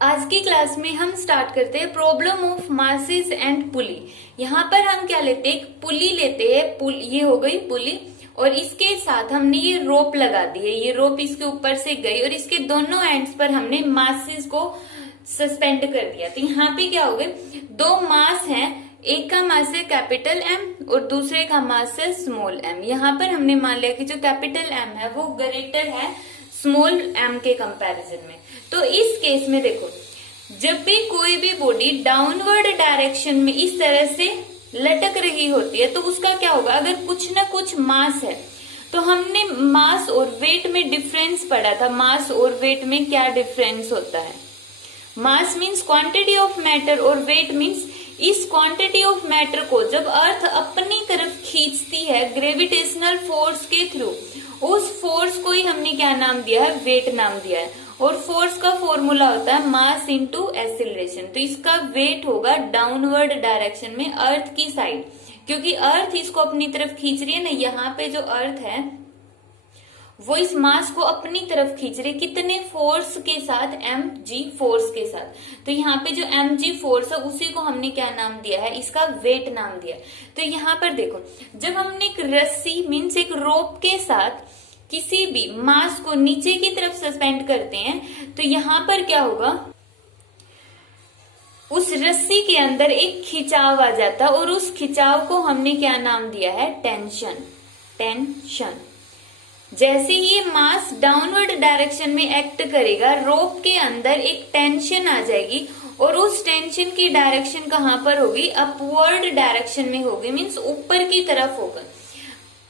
आज की क्लास में हम स्टार्ट करते हैं प्रॉब्लम ऑफ मासेस एंड पुली। यहाँ पर हम क्या लेते हैं, एक पुली लेते हैं। ये हो गई पुली और इसके साथ हमने ये रोप लगा दी है। ये रोप इसके ऊपर से गई और इसके दोनों एंड्स पर हमने मासेस को सस्पेंड कर दिया। तो यहाँ पे क्या हो गए, दो मास हैं, एक का मास है कैपिटल एम और दूसरे का मास है स्मॉल एम। यहाँ पर हमने मान लिया कि जो कैपिटल एम है वो ग्रेटर है स्मॉल एम के कंपैरिजन में। तो इस केस में देखो, जब भी कोई भी बॉडी डाउनवर्ड डायरेक्शन में इस तरह से लटक रही होती है तो उसका क्या होगा, अगर कुछ ना कुछ मास है तो हमने मास और वेट में डिफरेंस पढ़ा था। मास और वेट में क्या डिफरेंस होता है, mass means quantity of matter और वेट मीन्स इस क्वांटिटी ऑफ मैटर को जब अर्थ अपनी तरफ खींचती है ग्रेविटेशनल फोर्स के थ्रू, उस फोर्स को ही हमने क्या नाम दिया है, वेट नाम दिया है। और फोर्स का फॉर्मूला होता है मास इनटू एक्सीलरेशन। तो इसका वेट होगा डाउनवर्ड डायरेक्शन में अर्थ की साइड, क्योंकि अर्थ इसको अपनी तरफ खींच रही है ना। यहाँ पे जो अर्थ है वो इस मास को अपनी तरफ खींच रही है, कितने फोर्स के साथ, mg फोर्स के साथ। तो यहाँ पे जो mg फोर्स है उसी को हमने क्या नाम दिया है, इसका वेट नाम दिया है। तो यहाँ पर देखो, जब हमने एक रस्सी मीन्स एक रोप के साथ किसी भी मास को नीचे की तरफ सस्पेंड करते हैं तो यहाँ पर क्या होगा, उस रस्सी के अंदर एक खिंचाव आ जाता है और उस खिंचाव को हमने क्या नाम दिया है, टेंशन। टेंशन जैसे ही मास डाउनवर्ड डायरेक्शन में एक्ट करेगा, रोप के अंदर एक टेंशन आ जाएगी और उस टेंशन की डायरेक्शन कहां पर होगी, अपवर्ड डायरेक्शन में होगी, मीन्स ऊपर की तरफ होगा।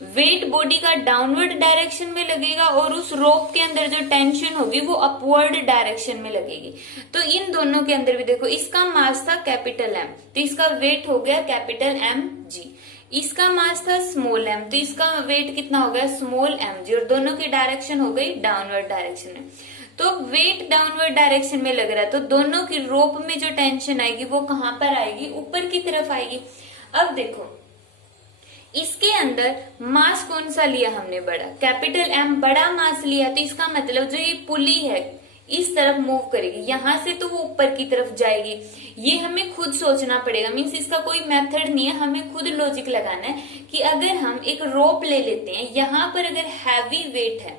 वेट बॉडी का डाउनवर्ड डायरेक्शन में लगेगा और उस रोप के अंदर जो टेंशन होगी वो अपवर्ड डायरेक्शन में लगेगी। तो इन दोनों के अंदर भी देखो, इसका मास था कैपिटल एम तो इसका वेट हो गया कैपिटल एम जी, इसका मास था स्मॉल एम तो इसका वेट कितना हो गया, स्मॉल एम जी, और दोनों की डायरेक्शन हो गई डाउनवर्ड डायरेक्शन में। तो वेट डाउनवर्ड डायरेक्शन में लग रहा है तो दोनों की रोप में जो टेंशन आएगी वो कहां पर आएगी, ऊपर की तरफ आएगी। अब देखो, इसके अंदर मास कौन सा लिया हमने, बड़ा, कैपिटल एम बड़ा मास लिया। तो इसका मतलब जो ये पुली है इस तरफ मूव करेगी, यहां से तो वो ऊपर की तरफ जाएगी। ये हमें खुद सोचना पड़ेगा, मीन्स इसका कोई मेथड नहीं है, हमें खुद लॉजिक लगाना है कि अगर हम एक रोप ले लेते हैं, यहाँ पर अगर हैवी वेट है,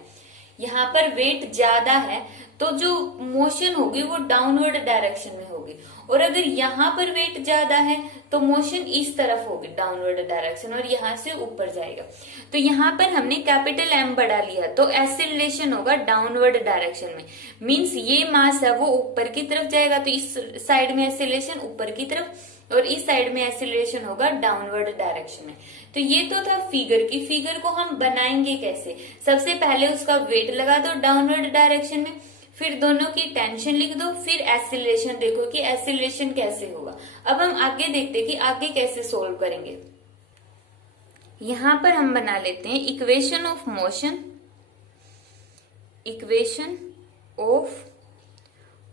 यहाँ पर वेट ज्यादा है तो जो मोशन होगी वो डाउनवर्ड डायरेक्शन में होगी, और अगर यहाँ पर वेट ज्यादा है तो मोशन इस तरफ होगी डाउनवर्ड डायरेक्शन और यहाँ से ऊपर जाएगा। तो यहाँ पर हमने कैपिटल एम बढ़ा लिया तो एक्सेलरेशन होगा डाउनवर्ड डायरेक्शन में, मीन्स ये मास है वो ऊपर की तरफ जाएगा तो इस साइड में एक्सेलरेशन ऊपर की तरफ और इस साइड में एक्सेलरेशन होगा डाउनवर्ड डायरेक्शन में। तो ये तो था फिगर की। फिगर को हम बनाएंगे कैसे, सबसे पहले उसका वेट लगा दो डाउनवर्ड डायरेक्शन में, फिर दोनों की टेंशन लिख दो, फिर एक्सीलरेशन देखो कि एक्सीलरेशन कैसे होगा। अब हम आगे देखते हैं कि आगे कैसे सोल्व करेंगे। यहां पर हम बना लेते हैं equation of motion. Equation of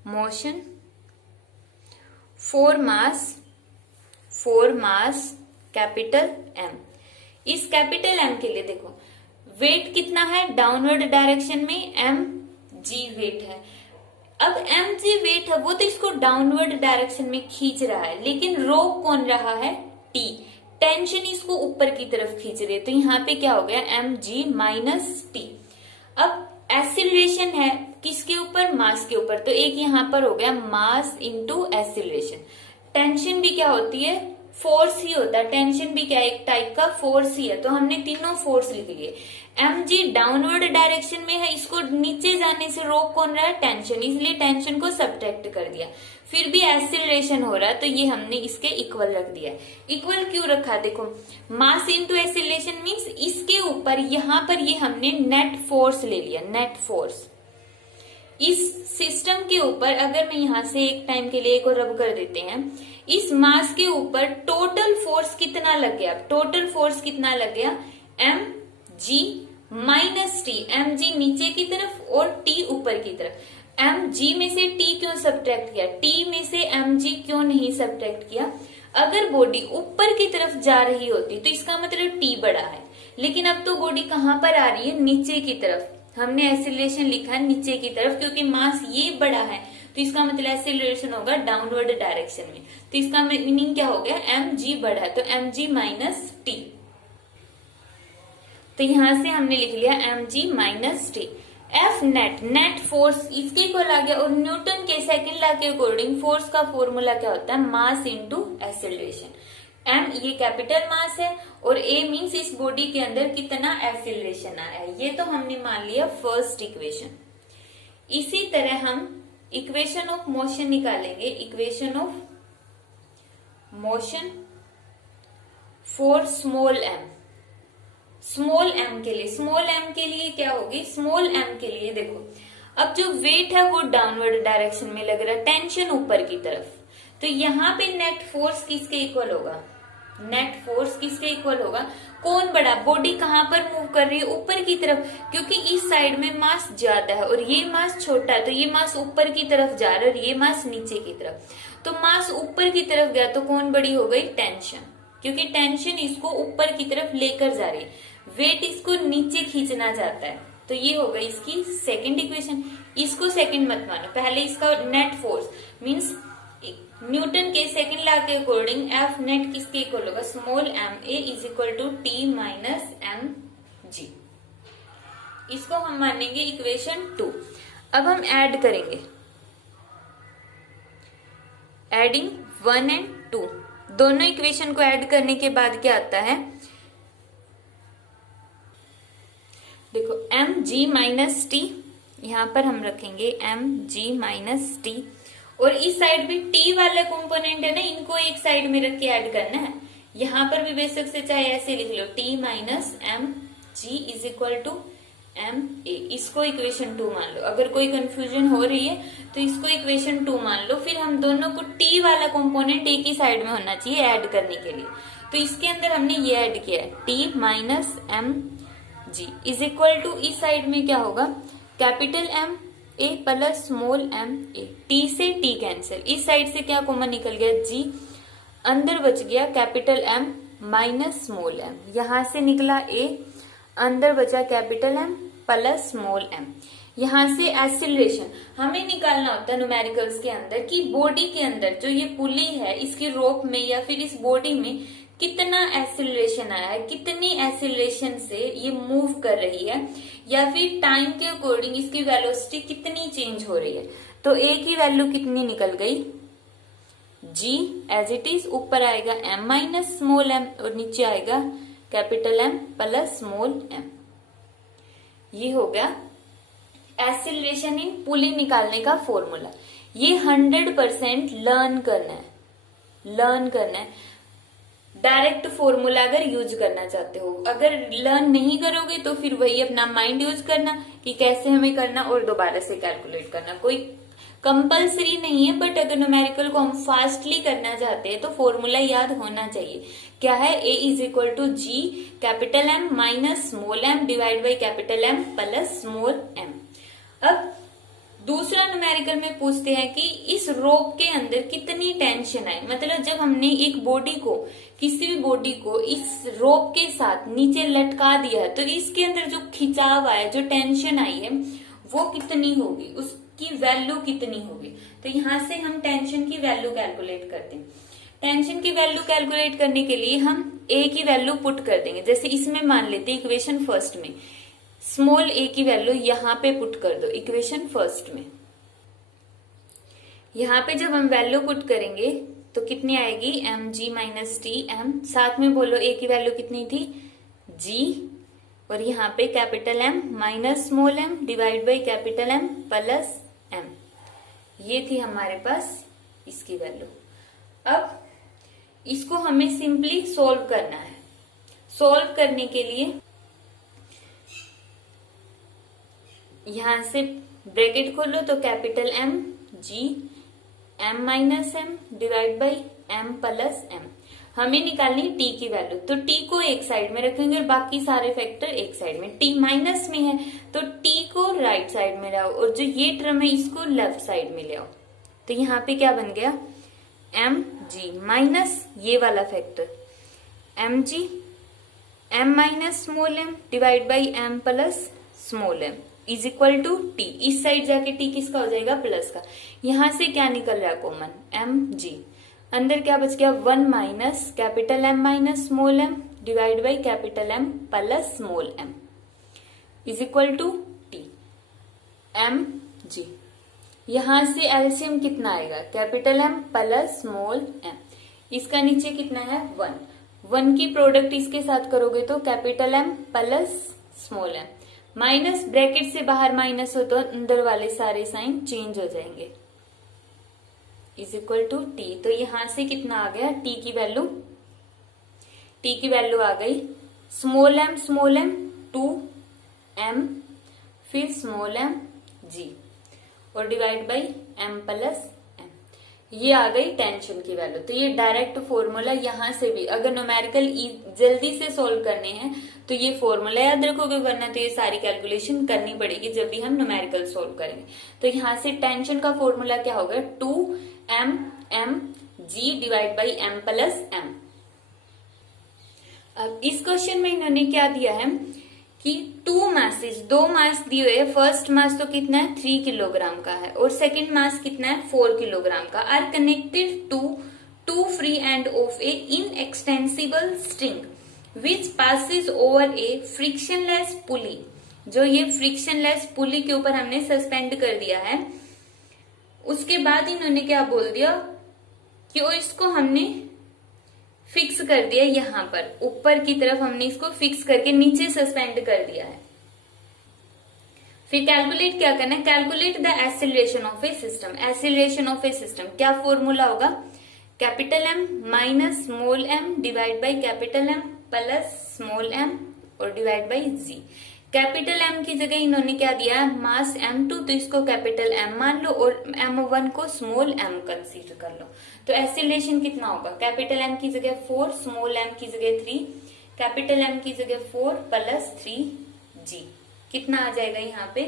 motion for mass capital M. इस कैपिटल एम के लिए देखो, वेट कितना है डाउनवर्ड डायरेक्शन में, एम जी वेट है। अब एम जी वेट है वो तो इसको डाउनवर्ड डायरेक्शन में खींच रहा है, लेकिन रोक कौन रहा है, टी। टेंशन इसको ऊपर की तरफ खींच रही है तो यहाँ पे क्या हो गया, एम जी माइनस टी। अब एक्सीलरेशन है किसके ऊपर, मास के ऊपर, तो एक यहाँ पर हो गया मास इंटू एक्सीलरेशन। टेंशन भी क्या होती है, फोर्स ही होता है, टेंशन भी क्या एक टाइप का फोर्स ही है। तो हमने तीनों फोर्स लिख लिए। एम जी डाउनवर्ड डायरेक्शन में है, इसको नीचे जाने से रोक कौन रहा है, टेंशन, इसलिए टेंशन को सब्ट्रैक्ट कर दिया। फिर भी एक्सीलरेशन हो रहा है तो ये हमने इसके इक्वल रख दिया। इक्वल क्यों रखा, देखो मास इंटू एक्सीलरेशन मीन्स इसके ऊपर यहाँ पर ये हमने नेट फोर्स ले लिया, नेट फोर्स। इस सिस्टम के ऊपर अगर मैं यहाँ से एक टाइम के लिए एक और रब कर देते हैं, इस मास के ऊपर टोटल फोर्स कितना लग गया, टोटल फोर्स कितना लग गया, M G minus T. M G नीचे की तरफ और टी ऊपर की तरफ। एम जी में से टी क्यों सब्ट्रैक्ट किया, टी में से एम जी क्यों नहीं सब्ट्रैक्ट किया। अगर बॉडी ऊपर की तरफ जा रही होती तो इसका मतलब टी बड़ा है, लेकिन अब तो बॉडी कहां पर आ रही है, नीचे की तरफ। हमने एक्सीलरेशन लिखा है नीचे की तरफ क्योंकि मास ये बड़ा है तो इसका मतलब एक्सीलरेशन होगा डाउनवर्ड डायरेक्शन में। तो इसका मीनिंग क्या हो गया, mg बढ़ा है तो mg माइनस टी। तो यहां से हमने लिख लिया mg minus T. F net, net force इसके इक्वल आ गया। और न्यूटन के सेकंड लॉ के अकॉर्डिंग फोर्स का फॉर्मूला क्या होता है, मास इनटू एक्सेलरेशन। एम ये कैपिटल मास है और ए मींस इस बॉडी के अंदर कितना एक्सेलरेशन आया है। ये तो हमने मान लिया फर्स्ट इक्वेशन। इसी तरह हम इक्वेशन ऑफ मोशन निकालेंगे। Equation of motion for small M. Small M के लिए, स्मॉल एम के लिए क्या होगी, स्मॉल एम के लिए देखो, अब जो वेट है वो डाउनवर्ड डायरेक्शन में लग रहा है, टेंशन ऊपर की तरफ। तो यहाँ पे नेट फोर्स किसके इक्वल होगा, नेट फोर्स किसके इक्वल होगा, कौन बड़ा, बॉडी कहाँ पर मूव कर रही है, ऊपर की तरफ, क्योंकि इस साइड में मास ज्यादा है और ये मास छोटा है, तो ये मास ऊपर की तरफ जा रहा है और ये मास नीचे की तरफ। तो मास ऊपर की तरफ गया तो कौन बड़ी हो गई, टेंशन, क्योंकि टेंशन इसको ऊपर की तरफ लेकर जा रही है, वेट इसको नीचे खींचना चाहता है। तो ये हो गई इसकी सेकंड इक्वेशन। इसको सेकंड मत मानो, पहले इसका नेट फोर्स मींस न्यूटन के सेकंड लॉ के अकॉर्डिंग एफ नेट किसके इक्वल होगा, small M A is equal to T minus M G. इसको हम मानेंगे इक्वेशन 2। अब हम ऐड करेंगे, एडिंग 1 एंड 2, दोनों इक्वेशन को ऐड करने के बाद क्या आता है, देखो एम जी माइनस टी, यहां पर हम रखेंगे एम जी माइनस टी, और इस साइड भी टी वाला कंपोनेंट है ना, इनको एक साइड में रख के ऐड करना है। यहां पर भी बेशक से चाहे ऐसे लिख लो, T minus M G is equal to M A. इसको इक्वेशन 2 मान लो। अगर कोई कंफ्यूजन हो रही है तो इसको इक्वेशन 2 मान लो। फिर हम दोनों को टी वाला कंपोनेंट एक ही साइड में होना चाहिए ऐड करने के लिए। तो इसके अंदर हमने ये ऐड किया है, T minus M G is equal to, इस साइड में क्या होगा, capital M A plus small M A. T से टी कैंसिल, इस साइड से क्या कॉमन निकल गया, जी, अंदर बच गया capital M minus small M, यहां से निकला ए, अंदर बचा capital M plus small M. यहां से एक्सीलरेशन हमें निकालना होता है न्यूमेरिकल्स के अंदर कि बॉडी के अंदर जो ये पुली है इसकी रोप में या फिर इस बॉडी में कितना एक्सीलरेशन आया है, कितनी एक्सीलरेशन से ये मूव कर रही है, या फिर टाइम के अकॉर्डिंग इसकी वेलोसिटी कितनी चेंज हो रही है। तो ए की वैल्यू कितनी निकल गई, जी एज इट इज, ऊपर आएगा एम माइनस स्मॉल एम और नीचे आएगा capital M plus small M. ये हो गया एक्सीलरेशन इन पुली निकालने का फॉर्मूला। ये 100% लर्न करना है। डायरेक्ट फॉर्मूला अगर यूज करना चाहते हो, अगर लर्न नहीं करोगे तो फिर वही अपना माइंड यूज करना कि कैसे हमें करना और दोबारा से कैलकुलेट करना। कोई कंपलसरी नहीं है, बट अगर न्यूमेरिकल को हम फास्टली करना चाहते हैं तो फॉर्मूला याद होना चाहिए। क्या है, A is equal to G capital M minus small M divide by capital M plus small M. अब दूसरा न्यूमेरिकल में पूछते हैं कि इस रोप के अंदर कितनी टेंशन आई, मतलब जब हमने एक बॉडी को, किसी भी बॉडी को इस रोप के साथ नीचे लटका दिया तो इसके अंदर जो खिंचाव आया, जो टेंशन आई है वो कितनी होगी, उसकी वैल्यू कितनी होगी। तो यहां से हम टेंशन की वैल्यू कैलकुलेट करते हैं। टेंशन की वैल्यू कैलकुलेट करने के लिए हम ए की वैल्यू पुट कर देंगे। जैसे इसमें मान लेते हैं इक्वेशन फर्स्ट में स्मॉल ए की वैल्यू यहां पे पुट कर दो इक्वेशन फर्स्ट में। यहां पे जब हम वैल्यू पुट करेंगे तो कितनी आएगी, M G minus T M, साथ में बोलो ए की वैल्यू कितनी थी, जी, और यहाँ पे capital M minus small M divide by capital M plus M. ये थी हमारे पास इसकी वैल्यू। अब इसको हमें सिंपली सोल्व करना है। सोल्व करने के लिए यहां से ब्रैकेट खोलो तो capital M ji M minus M divide by M plus M. हमें निकालनी टी की वैल्यू, तो टी को एक साइड में रखेंगे और बाकी सारे फैक्टर एक साइड में। टी माइनस में है तो टी को राइट साइड में लाओ और जो ये टर्म है इसको लेफ्ट साइड में ले आओ। तो यहाँ पे क्या बन गया, एम जी माइनस ये वाला factor M ji M minus small M divide by M plus small M. Is equal to T, इस साइड जाके टी किसका हो जाएगा, प्लस का। यहां से क्या निकल रहा है कॉमन, एम जी, अंदर क्या बच गया 1 minus capital M minus small M divide by capital M plus small M is equal to T M G. यहां से एलसीएम कितना आएगा, capital M plus small M, इसका नीचे कितना है 1, 1 की प्रोडक्ट इसके साथ करोगे तो capital M plus small M, minus bracket से बाहर माइनस हो तो अंदर वाले सारे साइन चेंज हो जाएंगे, इज इक्वल टू टी। तो यहां से कितना आ गया, टी की वैल्यू आ गई स्मॉल एम 2 एम फिर स्मॉल एम जी और divide by M plus M, ये आ गई टेंशन की वैल्यू। तो ये डायरेक्ट फॉर्मूला यहां से भी अगर न्यूमेरिकल जल्दी से सॉल्व करने हैं तो ये फॉर्मूला याद रखोगे, वरना तो ये सारी कैलकुलेशन करनी पड़ेगी जब भी हम न्यूमेरिकल सॉल्व करेंगे। तो यहां से टेंशन का फॉर्मूला क्या होगा, 2 M G divide by M plus M. अब इस क्वेश्चन में इन्होंने क्या दिया है कि 2 मासेज, 2 मास दिए हुए, फर्स्ट मास तो कितना है 3 किलोग्राम का है और सेकंड मास कितना है 4 किलोग्राम का, are connected to 2 free end of a inextensible string which passes over a frictionless pulley. जो ये फ्रिक्शनलेस पुली के ऊपर हमने सस्पेंड कर दिया है, उसके बाद इन्होंने क्या बोल दिया कि वो इसको हमने फिक्स कर दिया, यहां पर ऊपर की तरफ हमने इसको फिक्स करके नीचे सस्पेंड कर दिया है। फिर कैलकुलेट क्या करना है, calculate the acceleration of a system. Acceleration of a system क्या फॉर्मूला होगा, capital M minus small M divide by capital M plus small M और divide by G. Capital M की जगह इन्होंने क्या दिया है, मास m2, तो इसको कैपिटल एम मान लो और m1 को स्मॉल m कंसीडर कर लो। तो एक्सेलरेशन कितना होगा, कैपिटल M की जगह 4, स्मॉल m की जगह 3, कैपिटल M की जगह 4 प्लस 3g, कितना आ जाएगा यहाँ पे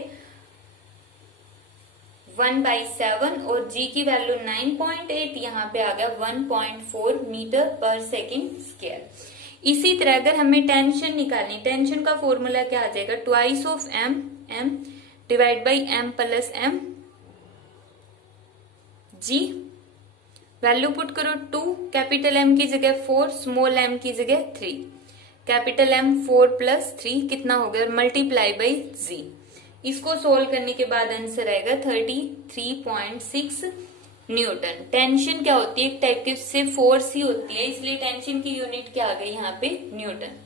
1/7 और g की वैल्यू 9.8, यहाँ पे आ गया 1.4 मीटर पर सेकेंड स्क्वायर। इसी तरह अगर हमें टेंशन निकालनी, टेंशन का फॉर्मूला क्या आ जाएगा, twice of m divide by m plus m G. Value put करो 2, कैपिटल M की जगह 4, स्मॉल m की जगह 3, कैपिटल M 4 प्लस 3 कितना हो गया, मल्टीप्लाई बाई जी। इसको सोल्व करने के बाद आंसर आएगा 33.6 न्यूटन। टेंशन क्या होती है, एक टाइप की से फोर्स ही होती है, इसलिए टेंशन की यूनिट क्या आ गई यहाँ पे, न्यूटन।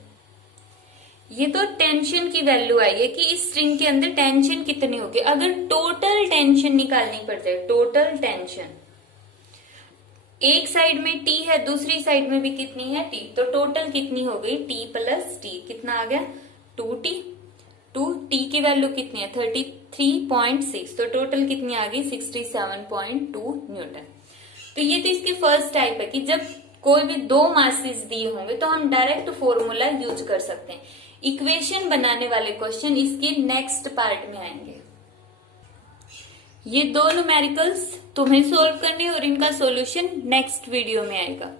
ये तो टेंशन की वैल्यू आई है कि इस स्ट्रिंग के अंदर टेंशन कितनी होगी। अगर टोटल टेंशन निकालनी पड़ जाए, टोटल टेंशन, एक साइड में T है दूसरी साइड में भी कितनी है T, तो टोटल कितनी हो गई T प्लस T, कितना आ गया 2T। 2T की वैल्यू कितनी है 33.6, तो टोटल कितनी आ गई 67.2 न्यूटन। तो ये तो इसकी फर्स्ट टाइप है कि जब कोई भी 2 मासेस दिए होंगे तो हम डायरेक्ट फॉर्मूला यूज कर सकते हैं। इक्वेशन बनाने वाले क्वेश्चन इसके नेक्स्ट पार्ट में आएंगे। ये 2 न्यूमेरिकल्स तुम्हें सोल्व करने और इनका सॉल्यूशन नेक्स्ट वीडियो में आएगा।